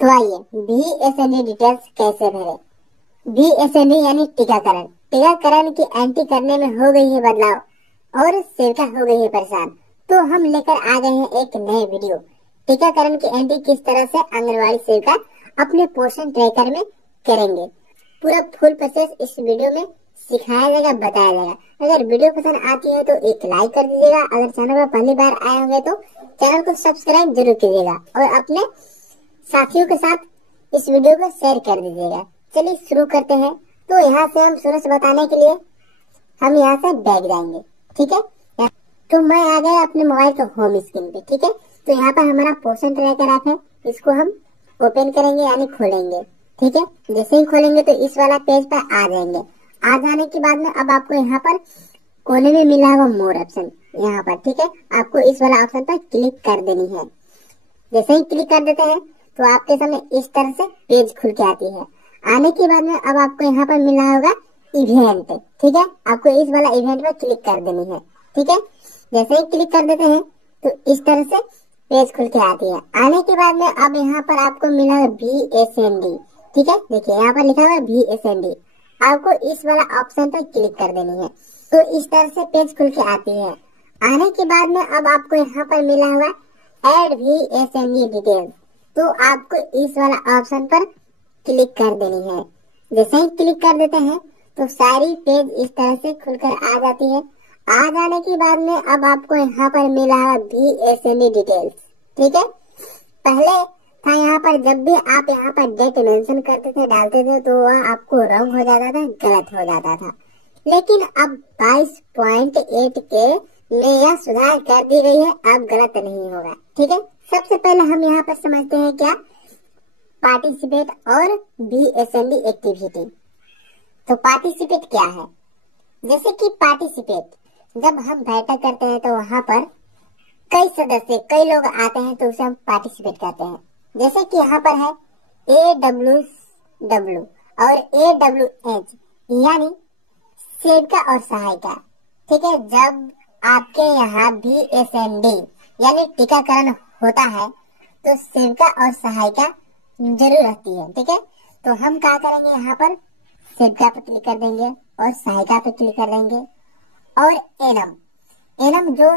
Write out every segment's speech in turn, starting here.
तो आइए BSND details कैसे भरें। BSND यानी टीकाकरण। टीकाकरण की एंट्री करने में हो गई है बदलाव और सेविका हो गई है परेशान। तो हम लेकर आ गए हैं एक नए वीडियो। टीकाकरण की एंट्री किस तरह से आंगनवाड़ी सेविका अपने पोषण ट्रैकर में करेंगे, पूरा फुल प्रोसेस इस वीडियो में सिखाया जाएगा, बताया जाएगा। अगर वीडियो पसंद आती है तो एक लाइक कर दीजिएगा। अगर चैनल पर पहली बार आए होंगे तो चैनल को सब्सक्राइब जरूर कीजिएगा और अपने साथियों के साथ इस वीडियो को शेयर कर दीजिएगा। चलिए शुरू करते हैं। तो यहाँ से हम शुरू से बताने के लिए हम यहाँ से बैक जाएंगे, ठीक है। तो मैं आ गया अपने मोबाइल के होम स्क्रीन पे, ठीक है। तो यहाँ पर हमारा पोषण ट्रैकर ऐप है, इसको हम ओपन करेंगे यानी खोलेंगे, ठीक है। जैसे ही खोलेंगे तो इस वाला पेज पर आ जाएंगे। आ जाने के बाद में अब आपको यहाँ पर कोने में मिला होगा मोर ऑप्शन, यहाँ पर, ठीक है। आपको इस वाला ऑप्शन पर क्लिक कर देनी है। जैसे ही क्लिक कर देते हैं तो आपके सामने इस तरह से पेज खुल के आती है। आने के बाद में अब आपको यहाँ पर मिला होगा इवेंट, ठीक है। आपको इस वाला इवेंट पर क्लिक कर देनी है, ठीक है। जैसे ही क्लिक कर देते हैं तो इस तरह से पेज खुल के आती है। आने के बाद में अब यहाँ पर आपको मिला है BSND, ठीक है। देखिए यहाँ पर लिखा हुआ है BSND। आपको इस वाला ऑप्शन पर क्लिक कर देनी है। तो इस तरह से पेज खुल के आती है। आने के बाद में अब आपको यहाँ पर मिला हुआ ऐड BSND डिटेल्स। तो आपको इस वाला ऑप्शन पर क्लिक कर देनी है। जैसे ही क्लिक कर देते हैं तो सारी पेज इस तरह से खुलकर आ जाती है। आ जाने के बाद में अब आपको यहाँ पर मिला है BSND डिटेल्स, ठीक है। पहले था यहाँ पर जब भी आप यहाँ पर डेट मेंशन करते थे, डालते थे, तो वह आपको रॉन्ग हो जाता था, गलत हो जाता था। लेकिन अब 22.8 के में यह सुधार कर दी गई है, अब गलत नहीं होगा, ठीक है। सबसे पहले हम यहाँ पर समझते हैं क्या पार्टिसिपेट और BSND एक्टिविटी। तो पार्टिसिपेट क्या है? जैसे कि पार्टिसिपेट जब हम बैठक करते हैं तो वहाँ पर कई सदस्य, कई लोग आते हैं तो उसे हम पार्टिसिपेट करते हैं। जैसे कि यहाँ पर है AWW और AWH यानी सेविका और सहायिका, ठीक है। जब आपके यहाँ BSND यानी टीकाकरण होता है तो सेविका और सहायिका जरूर रहती है, ठीक है। तो हम क्या करेंगे, यहाँ पर सेविका पर क्लिक कर देंगे और सहायिका पर क्लिक कर देंगे। और एनम जो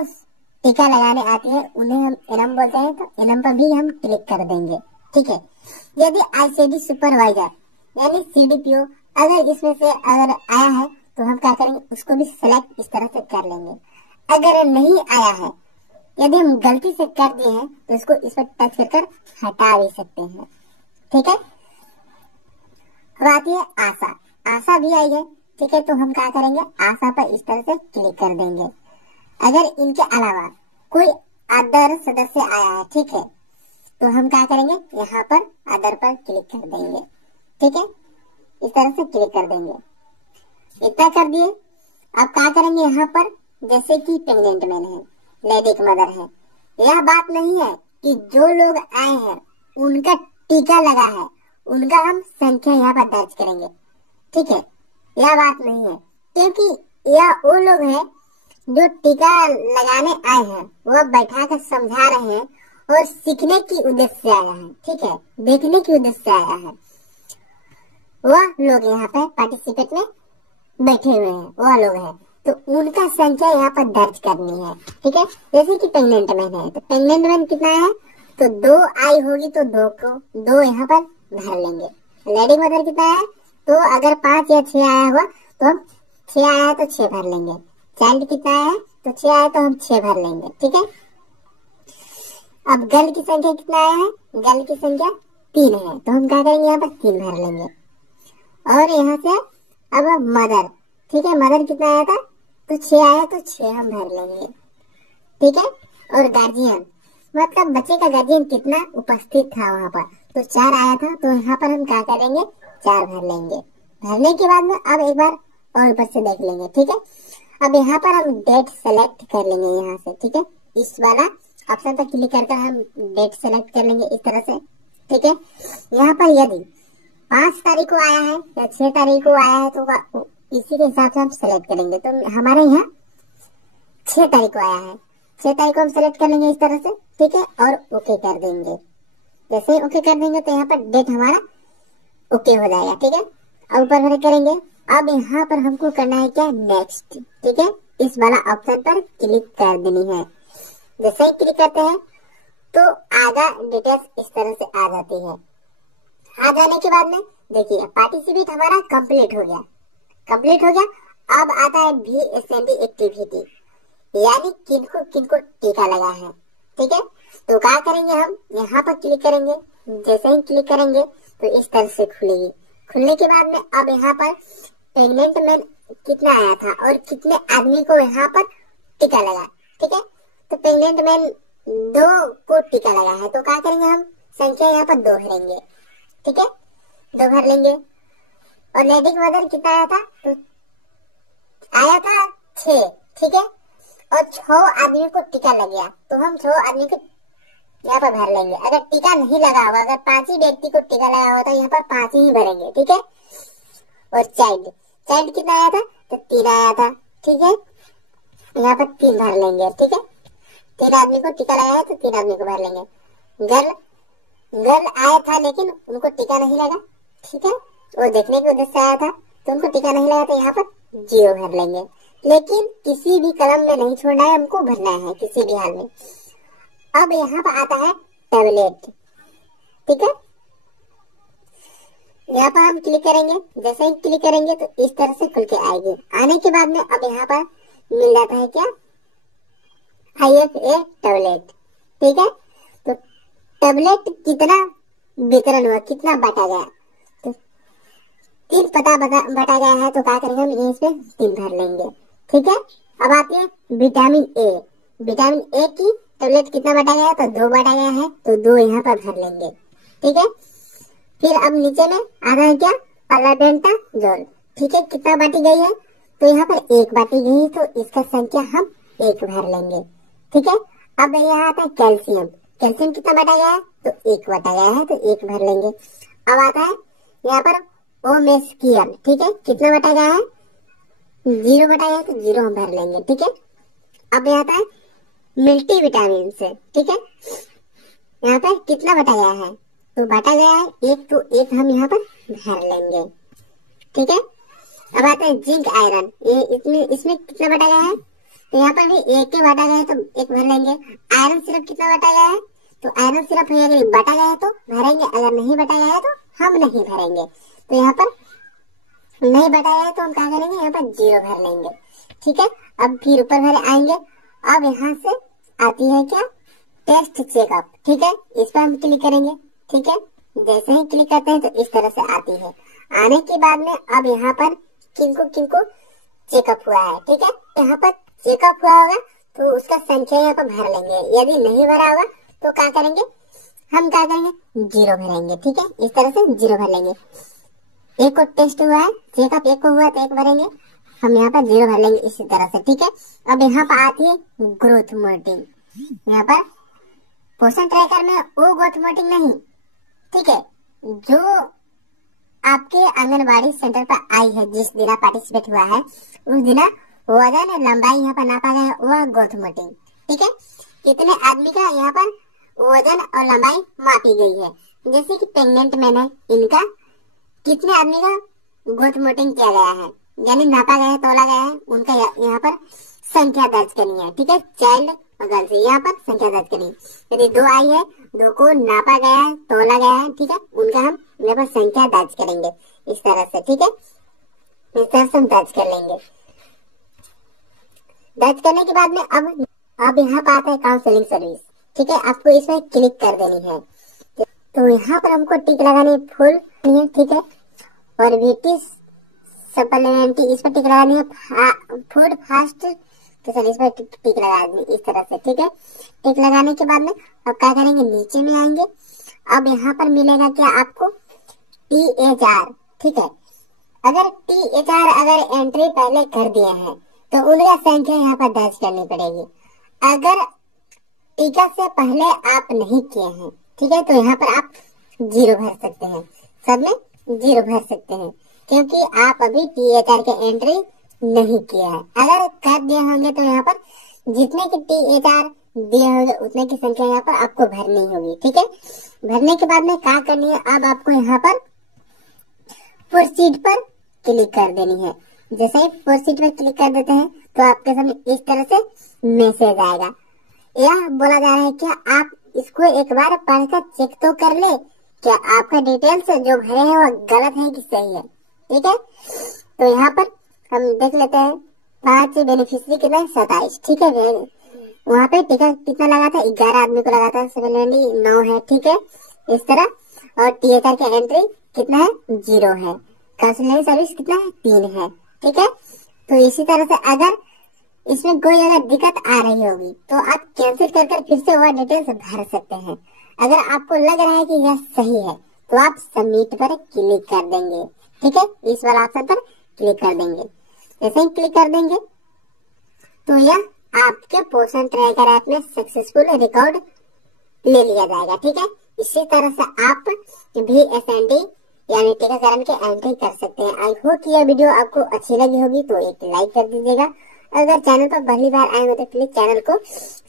टीका लगाने आती है उन्हें हम एनम बोलते हैं, तो एनम पर भी हम क्लिक कर देंगे, ठीक है। यदि ICD सुपरवाइजर यानी CDPO अगर इसमें से अगर आया है तो हम क्या करेंगे, उसको भी सिलेक्ट इस तरह से कर लेंगे। अगर नहीं आया है, यदि हम गलती से कर दिए हैं तो इसको इस पर टच कर हटा भी सकते हैं, ठीक है। अब आती है आशा भी आई है, ठीक है। तो हम क्या करेंगे, आशा पर इस तरह से क्लिक कर देंगे। अगर इनके अलावा कोई अदर सदस्य आया है, ठीक है, तो हम क्या करेंगे, यहाँ पर अदर पर क्लिक कर देंगे, ठीक है। इस तरह से क्लिक कर देंगे। इतना कर दिए। अब क्या करेंगे, यहाँ पर जैसे कि प्रेग्नेंट मैन है, लेडी मदर है, यह बात नहीं है कि जो लोग आए हैं उनका टीका लगा है उनका हम संख्या यहाँ पर दर्ज करेंगे, ठीक है। यह बात नहीं है, क्योंकि यह वो लोग हैं जो टीका लगाने आए हैं, वह बैठा कर समझा रहे हैं और सीखने की उद्देश्य से आया है, ठीक है, देखने की उद्देश्य से आया है। वह लोग यहाँ पे पार्टिसिपेट में बैठे हुए हैं, वह लोग हैं, तो उनका संख्या यहाँ पर दर्ज करनी है, ठीक है। जैसे कि प्रेग्नेंट मैन है तो प्रेग्नेंट मैन कितना है, तो 2 आई होगी तो 2 को 2 यहाँ पर भर लेंगे। लेडी मदर कितना है, तो अगर 5 या 6 आया हुआ तो हम 6 आया है तो 6 भर लेंगे। चाइल्ड कितना है, तो 6 आया तो हम 6 भर लेंगे, ठीक है। अब गर्ल की संख्या कितना आया है, गर्ल की संख्या 3 है तो हम क्या करेंगे, यहाँ पर 3 भर लेंगे। और यहाँ से अब मदर, ठीक है, मदर कितना आया था, तो 6 आया तो 6 हम भर लेंगे, ठीक है। और गार्जियन मतलब बच्चे का गार्जियन कितना उपस्थित था वहाँ पर, तो 4 आया था तो यहाँ पर हम क्या करेंगे, 4 भर लेंगे। भरने के बाद में अब एक बार और ऊपर से देख लेंगे, ठीक है। अब यहाँ पर हम डेट सेलेक्ट कर लेंगे यहाँ से, ठीक है। इस वाला ऑप्शन पर क्लिक करके हम डेट सेलेक्ट कर लेंगे इस तरह से, ठीक है। यहाँ पर यदि 5 तारीख को आया है या 6 तारीख को आया है तो इसी के हिसाब से हम सेलेक्ट करेंगे। तो हमारे यहाँ 6 तारीख को आया है, 6 तारीख को हम सेलेक्ट कर लेंगे इस तरह से, ठीक है, और ओके कर देंगे। जैसे ही ओके कर देंगे तो यहाँ पर डेट हमारा ओके हो जाएगा। ठीक है, अब ऊपर भरे करेंगे। अब यहाँ पर हमको करना है क्या, नेक्स्ट। ठीक है, इस वाला ऑप्शन पर क्लिक कर देनी है। जैसे ही क्लिक करते हैं तो आधा डिटेल्स इस तरह से आ जाती है। आ जाने के बाद में देखिए पार्टिसिपेट हमारा कंप्लीट हो गया, कंप्लीट हो गया। अब आता है VSND एक्टिविटी, यानी किनको किनको टीका लगा है। ठीक है, तो क्या करेंगे, हम यहाँ पर क्लिक करेंगे। जैसे ही क्लिक करेंगे तो इस तरह से खुलेगी। खुलने के बाद में अब यहाँ पर प्रेग्नेंट मैन कितना आया था और कितने आदमी को यहाँ पर टीका लगा। ठीक है, तो प्रेग्नेंट मैन 2 को टीका लगा है, तो क्या करेंगे, हम संख्या यहाँ पर 2 भरेंगे। ठीक है, 2 भर लेंगे। और लेडी मदर कितना आया था, तो आया था 6। ठीक है, और 6 आदमी को टीका लग गया, तो हम 6 आदमी को यहाँ पर भर लेंगे। अगर टीका नहीं लगा होगा, अगर 5 ही व्यक्ति को टीका लगा होगा तो यहाँ पर 5 ही भरेंगे। ठीक है, और चाइल्ड कितना आया था, तो 3 आया था। ठीक है, यहाँ पर 3 भर लेंगे। ठीक है, 3 आदमी को टीका लगा है तो 3 आदमी को भर लेंगे। गर्ल आया था लेकिन उनको टीका नहीं लगा। ठीक है, वो देखने के उद्देश्य से आया था तो उनको टीका नहीं लगा, तो यहाँ पर 0 भर लेंगे। लेकिन किसी भी कलम में नहीं छोड़ना है, हमको भरना है किसी भी हाल में। अब यहाँ पर आता है टैबलेट। ठीक है, यहाँ पर हम क्लिक करेंगे। जैसे ही क्लिक करेंगे तो इस तरह से खुल के आएगी। आने के बाद में अब यहाँ पर मिल जाता है क्या, IFA टैबलेट। ठीक है, तो टैबलेट कितना वितरण हुआ, कितना बांटा गया, तो 3 बटा गया है, तो क्या करेंगे हम यहीं पे 3 भर लेंगे। ठीक है, अब आती है विटामिन ए। विटामिन ए की टैबलेट कितना बांटा गया है, तो 2 बांटा गया है, तो 2 यहाँ पर भर लेंगे। ठीक है, फिर अब नीचे में आ रहा है क्या, अल्बेंडाजोल। ठीक है, कितना बांटी गई है, तो यहाँ पर 1 बांटी गई है, तो इसका संख्या हम 1 भर लेंगे। ठीक है, अब यहाँ आता है कैल्शियम। कैल्शियम कितना बांटा गया है, तो 1 बांटा गया है, तो 1 भर लेंगे। अब आता है यहाँ पर ओमेस्कियम। ठीक है, कितना बांटा गया है, 0 बांटा गया है, तो 0 हम भर लेंगे। ठीक है, अब यहाँ आता है मल्टी विटामिन से। ठीक है, यहाँ पर कितना बांटा गया है, तो बांटा गया है 1, तो 1 हम यहाँ पर भर लेंगे। ठीक है, अब आता है जिंक आयरन। ये इसमें कितना बांटा गया है, तो यहाँ पर भी 1 बांटा गया है, तो 1 भर लेंगे। आयरन सिरप कितना बांटा गया है, तो आयरन सिरप अगर बांटा गया है तो भरेंगे, अगर नहीं बांटा गया है तो हम नहीं भरेंगे। तो यहाँ पर नहीं बांटा गया है तो हम क्या करेंगे, यहाँ पर 0 भर लेंगे। ठीक है, अब फिर ऊपर भरे आएंगे। अब यहाँ से आती है क्या, टेस्ट चेकअप। ठीक है, इस पर हम क्लिक करेंगे। ठीक है, जैसे ही क्लिक करते हैं तो इस तरह से आती है। आने के बाद में अब यहाँ पर किनको किनको चेकअप हुआ है। ठीक है, यहाँ पर चेकअप हुआ होगा तो उसका संख्या यहाँ पर भर लेंगे। यदि नहीं भरा होगा तो क्या करेंगे, हम क्या करेंगे, 0 भरेंगे। ठीक है, इस तरह से 0 भर लेंगे। 1 को टेस्ट हुआ है, चेकअप 1 को हुआ तो 1 भरेंगे, हम यहाँ पर 0 भर लेंगे इसी तरह से। ठीक है, अब यहाँ पर आती है ग्रोथ मोटिंग। यहाँ पर पोषण ट्रैकर में वो ग्रोथ मोटिंग नहीं, ठीक है, जो आपके आंगनबाड़ी सेंटर पर आई है, जिस दिन पार्टिसिपेट हुआ है उस दिन वजन लंबाई यहाँ पर नापा गया है, वह ग्रोथ मोटिंग। ठीक है, कितने आदमी का यहाँ पर वजन और लंबाई मापी गई है। जैसे कि प्रेग्नेंट मैन है, इनका कितने आदमी का ग्रोथ मोटिंग किया गया है, यानी नापा गया है, तोला गया है, उनका यहाँ पर संख्या दर्ज करनी है। ठीक है, चाइल्ड और गर्ल से यहाँ पर संख्या दर्ज करनी है। यदि 2 आई है, 2 को नापा गया है, तोला गया है, ठीक है, उनका हम यहाँ पर संख्या दर्ज करेंगे इस तरह से। ठीक है, इस तरह से हम दर्ज कर लेंगे। दर्ज करने के बाद में अब यहाँ पर आता है काउंसलिंग सर्विस। ठीक है, आपको इसमें क्लिक कर देनी है। तो यहाँ पर हमको टिक लगानी फुल, ठीक है, और वीटी सप्लीमेंट्री इस पर टिक लगानी है। फूड फास्ट किचन इस पर टिक लगा देनी इस तरह से। ठीक है, टिक लगाने के बाद में अब क्या करेंगे, नीचे में आएंगे। अब यहाँ पर मिलेगा क्या आपको, THR। ठीक है, अगर THR अगर एंट्री पहले कर दिए हैं तो उनका संख्या यहाँ पर दर्ज करनी पड़ेगी। अगर टीका से पहले आप नहीं किए हैं, ठीक है, तो यहाँ पर आप 0 भर सकते हैं, सब में 0 भर सकते हैं, क्योंकि आप अभी THR के एंट्री नहीं किया है। अगर कर दिए होंगे तो यहाँ पर जितने की THR दिए होंगे उतने की संख्या यहाँ पर आपको भरनी होगी। ठीक है, भरने के बाद में क्या करनी है, अब आपको यहाँ पर प्रोसीड पर क्लिक कर देनी है। जैसे ही प्रोसीड पर क्लिक कर देते हैं तो आपके सामने इस तरह से मैसेज आएगा। यह बोला जा रहा है कि आप इसको एक बार पढ़कर चेक तो कर ले, क्या आपका डिटेल्स जो भरे हैं वो गलत है कि सही है। ठीक है, तो यहाँ पर हम देख लेते हैं 5 बेनिफिशियरी कितना है 27। ठीक है, वहाँ पे टिका कितना लगा था, 11 आदमी को लगा था, 729 है। ठीक है, इस तरह, और THR की एंट्री कितना है 0 है, काउंसलिंग सर्विस कितना है 3 है। ठीक है, तो इसी तरह से अगर इसमें कोई अगर दिक्कत आ रही होगी तो आप कैंसिल कर फिर से वह डिटेल्स भर सकते हैं। अगर आपको लग रहा है कि यह सही है तो आप सबमिट पर क्लिक कर देंगे। ठीक है, इस वाला ऑप्शन पर क्लिक कर देंगे। जैसे ही क्लिक कर देंगे तो यह आपके पोर्शन ट्रैकर ऐप में सक्सेसफुल रिकॉर्ड ले लिया जाएगा। ठीक है, इसी तरह से आप भी SND यानी टीकाकरण के एंट्री कर सकते हैं। आई होप यह वीडियो आपको अच्छी लगी होगी तो एक लाइक कर दीजिएगा। अगर चैनल पर पहली बार आए हो तो प्लीज चैनल को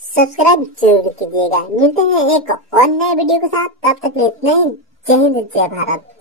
सब्सक्राइब जरूर कीजिएगा। मिलते हैं एक और नए वीडियो के साथ, तब तक इतने। जय हिंद, जय भारत।